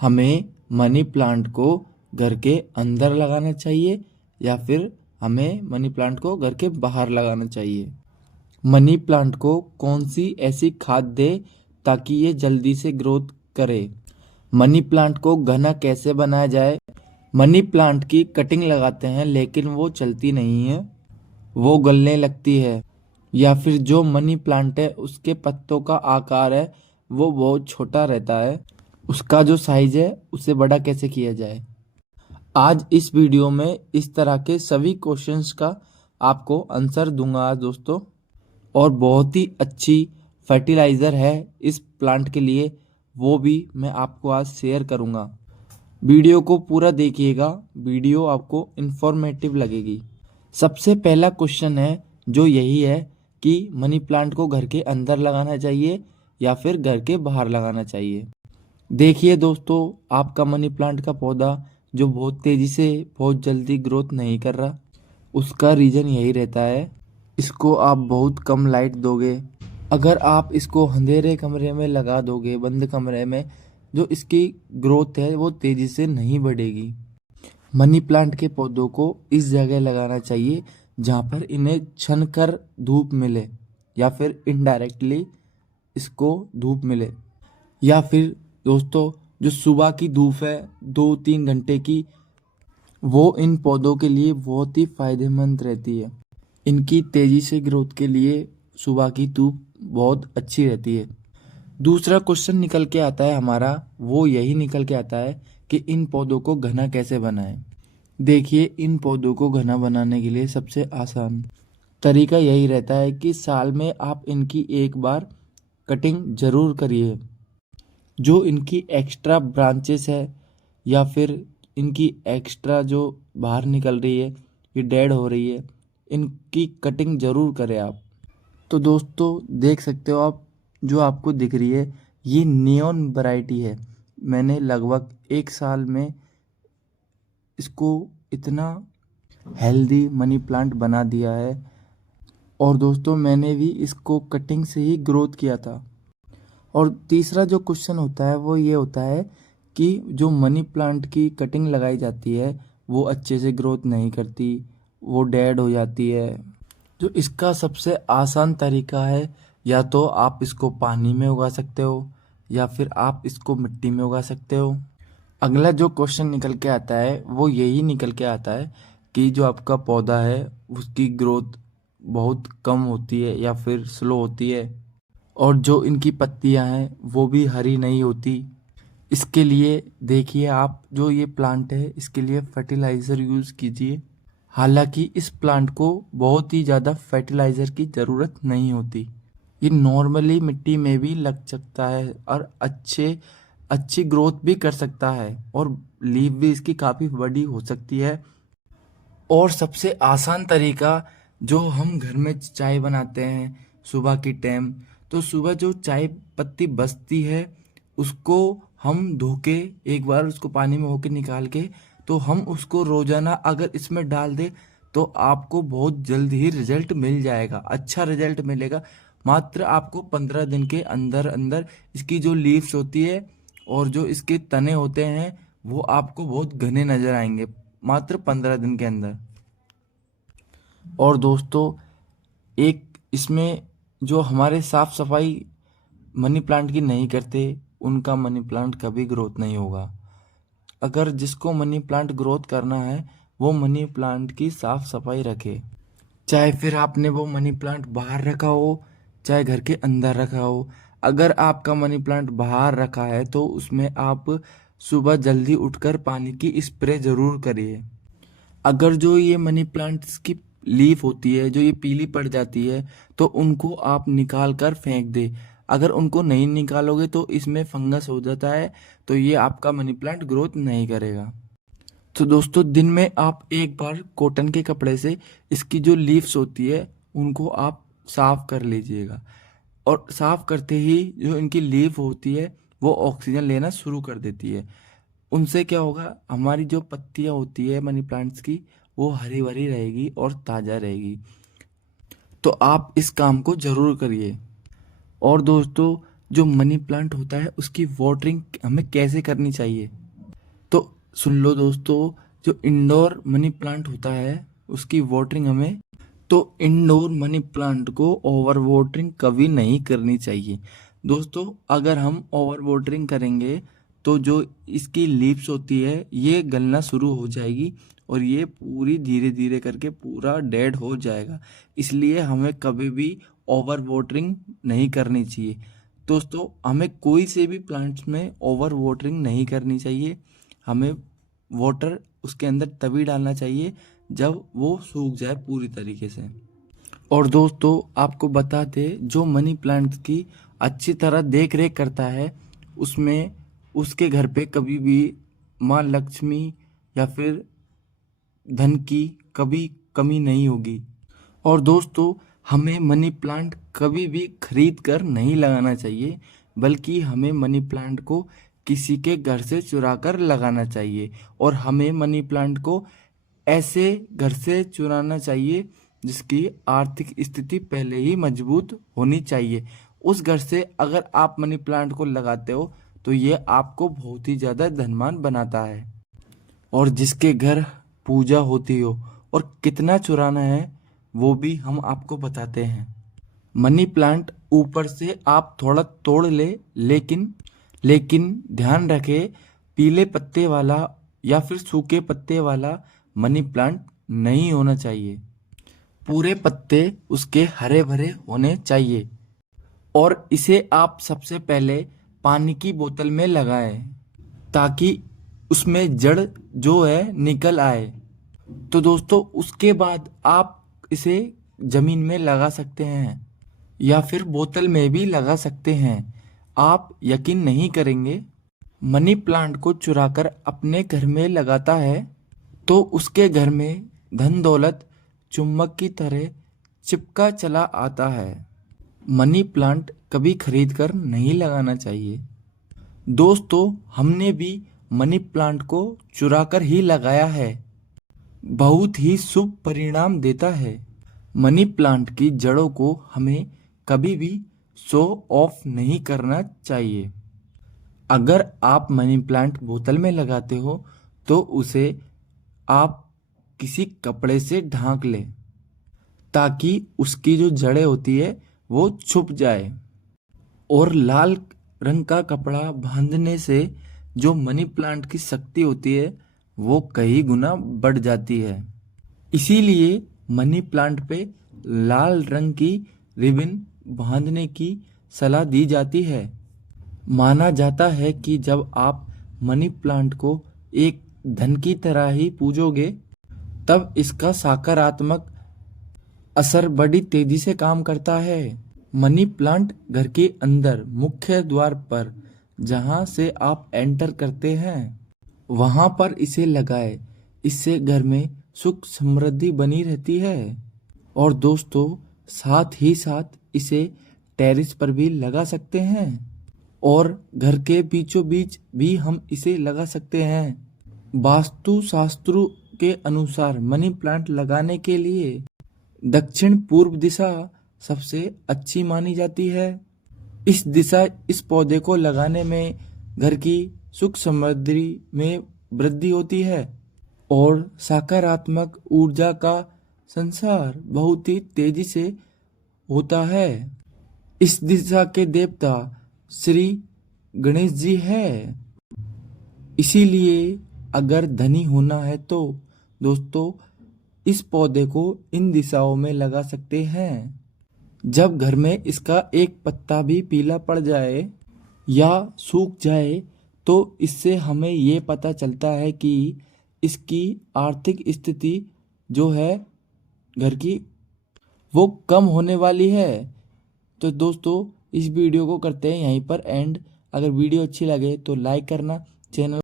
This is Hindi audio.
हमें मनी प्लांट को घर के अंदर लगाना चाहिए या फिर हमें मनी प्लांट को घर के बाहर लगाना चाहिए। मनी प्लांट को कौन सी ऐसी खाद दे ताकि ये जल्दी से ग्रोथ करे। मनी प्लांट को घना कैसे बनाया जाए। मनी प्लांट की कटिंग लगाते हैं लेकिन वो चलती नहीं है, वो गलने लगती है। या फिर जो मनी प्लांट है उसके पत्तों का आकार है वो बहुत छोटा रहता है, उसका जो साइज है उसे बड़ा कैसे किया जाए। आज इस वीडियो में इस तरह के सभी क्वेश्चंस का आपको आंसर दूंगा आज दोस्तों। और बहुत ही अच्छी फर्टिलाइज़र है इस प्लांट के लिए, वो भी मैं आपको आज शेयर करूंगा। वीडियो को पूरा देखिएगा, वीडियो आपको इन्फॉर्मेटिव लगेगी। सबसे पहला क्वेश्चन है जो यही है कि मनी प्लांट को घर के अंदर लगाना चाहिए या फिर घर के बाहर लगाना चाहिए। देखिए दोस्तों, आपका मनी प्लांट का पौधा जो बहुत तेज़ी से बहुत जल्दी ग्रोथ नहीं कर रहा, उसका रीज़न यही रहता है, इसको आप बहुत कम लाइट दोगे। अगर आप इसको अंधेरे कमरे में लगा दोगे, बंद कमरे में, जो इसकी ग्रोथ है वो तेज़ी से नहीं बढ़ेगी। मनी प्लांट के पौधों को इस जगह लगाना चाहिए जहाँ पर इन्हें छनकर धूप मिले या फिर इनडायरेक्टली इसको धूप मिले। या फिर दोस्तों, जो सुबह की धूप है 2-3 घंटे की, वो इन पौधों के लिए बहुत ही फायदेमंद रहती है। इनकी तेज़ी से ग्रोथ के लिए सुबह की धूप बहुत अच्छी रहती है। दूसरा क्वेश्चन निकल के आता है हमारा, वो यही निकल के आता है कि इन पौधों को घना कैसे बनाएं। देखिए, इन पौधों को घना बनाने के लिए सबसे आसान तरीका यही रहता है कि साल में आप इनकी एक बार कटिंग ज़रूर करिए। जो इनकी एक्स्ट्रा ब्रांचेस है या फिर इनकी एक्स्ट्रा जो बाहर निकल रही है, ये डेड हो रही है, इनकी कटिंग ज़रूर करें आप। तो दोस्तों देख सकते हो आप, जो आपको दिख रही है ये नियॉन वैरायटी है। मैंने लगभग 1 साल में इसको इतना हेल्दी मनी प्लांट बना दिया है। और दोस्तों मैंने भी इसको कटिंग से ही ग्रोथ किया था। और तीसरा जो क्वेश्चन होता है वो ये होता है कि जो मनी प्लांट की कटिंग लगाई जाती है वो अच्छे से ग्रोथ नहीं करती, वो डेड हो जाती है। जो इसका सबसे आसान तरीका है, या तो आप इसको पानी में उगा सकते हो या फिर आप इसको मिट्टी में उगा सकते हो। अगला जो क्वेश्चन निकल के आता है वो यही निकल के आता है कि जो आपका पौधा है उसकी ग्रोथ बहुत कम होती है या फिर स्लो होती है, और जो इनकी पत्तियां हैं वो भी हरी नहीं होती। इसके लिए देखिए, आप जो ये प्लांट है इसके लिए फर्टिलाइज़र यूज़ कीजिए। हालांकि इस प्लांट को बहुत ही ज़्यादा फर्टिलाइज़र की ज़रूरत नहीं होती, ये नॉर्मली मिट्टी में भी लग सकता है और अच्छी ग्रोथ भी कर सकता है, और लीफ भी इसकी काफ़ी बड़ी हो सकती है। और सबसे आसान तरीका, जो हम घर में चाय बनाते हैं सुबह की टाइम, तो सुबह जो चाय पत्ती बचती है उसको हम धो के एक बार उसको पानी में होके निकाल के, तो हम उसको रोजाना अगर इसमें डाल दे तो आपको बहुत जल्द ही रिजल्ट मिल जाएगा, अच्छा रिजल्ट मिलेगा। मात्र आपको 15 दिन के अंदर अंदर इसकी जो लीव्स होती है और जो इसके तने होते हैं वो आपको बहुत घने नजर आएंगे, मात्र 15 दिन के अंदर। और दोस्तों एक इसमें जो हमारे साफ सफाई मनी प्लांट की नहीं करते, उनका मनी प्लांट कभी ग्रोथ नहीं होगा। अगर जिसको मनी प्लांट ग्रोथ करना है वो मनी प्लांट की साफ सफाई रखे, चाहे फिर आपने वो मनी प्लांट बाहर रखा हो चाहे घर के अंदर रखा हो। अगर आपका मनी प्लांट बाहर रखा है तो उसमें आप सुबह जल्दी उठकर पानी की स्प्रे ज़रूर करिए। अगर जो ये मनी प्लांट्स की लीफ होती है जो ये पीली पड़ जाती है तो उनको आप निकाल कर फेंक दे। अगर उनको नहीं निकालोगे तो इसमें फंगस हो जाता है, तो ये आपका मनी प्लांट ग्रोथ नहीं करेगा। तो दोस्तों दिन में आप एक बार कॉटन के कपड़े से इसकी जो लीव्स होती है उनको आप साफ कर लीजिएगा। और साफ करते ही जो इनकी लीफ होती है वो ऑक्सीजन लेना शुरू कर देती है। उनसे क्या होगा, हमारी जो पत्तियां होती है मनी प्लांट्स की वो हरी भरी रहेगी और ताज़ा रहेगी। तो आप इस काम को ज़रूर करिए। और दोस्तों जो मनी प्लांट होता है उसकी वाटरिंग हमें कैसे करनी चाहिए। तो सुन लो दोस्तों, जो इंडोर मनी प्लांट होता है उसकी वाटरिंग हमें, तो इंडोर मनी प्लांट को ओवर वाटरिंग कभी नहीं करनी चाहिए। दोस्तों अगर हम ओवर वाटरिंग करेंगे तो जो इसकी लीव्स होती है ये गलना शुरू हो जाएगी और ये पूरी धीरे धीरे करके पूरा डेड हो जाएगा। इसलिए हमें कभी भी ओवर वाटरिंग नहीं करनी चाहिए। दोस्तों हमें कोई से भी प्लांट्स में ओवर वाटरिंग नहीं करनी चाहिए। हमें वाटर उसके अंदर तभी डालना चाहिए जब वो सूख जाए पूरी तरीके से। और दोस्तों आपको बता दें, जो मनी प्लांट की अच्छी तरह देख रेख करता है उसमें उसके घर पे कभी भी माँ लक्ष्मी या फिर धन की कभी कमी नहीं होगी। और दोस्तों हमें मनी प्लांट कभी भी खरीद कर नहीं लगाना चाहिए, बल्कि हमें मनी प्लांट को किसी के घर से चुरा कर लगाना चाहिए। और हमें मनी प्लांट को ऐसे घर से चुराना चाहिए जिसकी आर्थिक स्थिति पहले ही मजबूत होनी चाहिए। उस घर से अगर आप मनी प्लांट को लगाते हो तो ये आपको बहुत ही ज़्यादा धनवान बनाता है। और जिसके घर पूजा होती हो, और कितना चुराना है वो भी हम आपको बताते हैं। मनी प्लांट ऊपर से आप थोड़ा तोड़ ले, लेकिन ध्यान रखें पीले पत्ते वाला या फिर सूखे पत्ते वाला मनी प्लांट नहीं होना चाहिए। पूरे पत्ते उसके हरे भरे होने चाहिए। और इसे आप सबसे पहले पानी की बोतल में लगाएं ताकि उसमें जड़ जो है निकल आए। तो दोस्तों उसके बाद आप इसे जमीन में लगा सकते हैं या फिर बोतल में भी लगा सकते हैं। आप यकीन नहीं करेंगे, मनी प्लांट को चुराकर अपने घर में लगाता है तो उसके घर में धन दौलत चुम्बक की तरह चिपका चला आता है। मनी प्लांट कभी खरीद कर नहीं लगाना चाहिए। दोस्तों हमने भी मनी प्लांट को चुराकर ही लगाया है, बहुत ही शुभ परिणाम देता है। मनी प्लांट की जड़ों को हमें कभी भी शो ऑफ नहीं करना चाहिए। अगर आप मनी प्लांट बोतल में लगाते हो तो उसे आप किसी कपड़े से ढांक लें ताकि उसकी जो जड़ें होती है वो छुप जाए। और लाल रंग का कपड़ा बांधने से जो मनी प्लांट की शक्ति होती है वो कई गुना बढ़ जाती है। इसीलिए मनी प्लांट पे लाल रंग की रिबन बांधने की सलाह दी जाती है। माना जाता है कि जब आप मनी प्लांट को एक धन की तरह ही पूजोगे तब इसका सकारात्मक असर बड़ी तेजी से काम करता है। मनी प्लांट घर के अंदर मुख्य द्वार पर जहां से आप एंटर करते हैं वहां पर इसे लगाएं। इससे घर में सुख समृद्धि बनी रहती है। और दोस्तों साथ ही साथ इसे टेरेस पर भी लगा सकते हैं और घर के बीचों बीच भी हम इसे लगा सकते हैं। वास्तु शास्त्र के अनुसार मनी प्लांट लगाने के लिए दक्षिण पूर्व दिशा सबसे अच्छी मानी जाती है। इस दिशा इस पौधे को लगाने में घर की सुख समृद्धि में वृद्धि होती है और सकारात्मक ऊर्जा का संसार बहुत ही तेजी से होता है। इस दिशा के देवता श्री गणेश जी है। इसीलिए अगर धनी होना है तो दोस्तों इस पौधे को इन दिशाओं में लगा सकते हैं। जब घर में इसका एक पत्ता भी पीला पड़ जाए या सूख जाए तो इससे हमें ये पता चलता है कि इसकी आर्थिक स्थिति जो है घर की वो कम होने वाली है। तो दोस्तों इस वीडियो को करते हैं यहीं पर एंड। अगर वीडियो अच्छी लगे तो लाइक करना, चैनल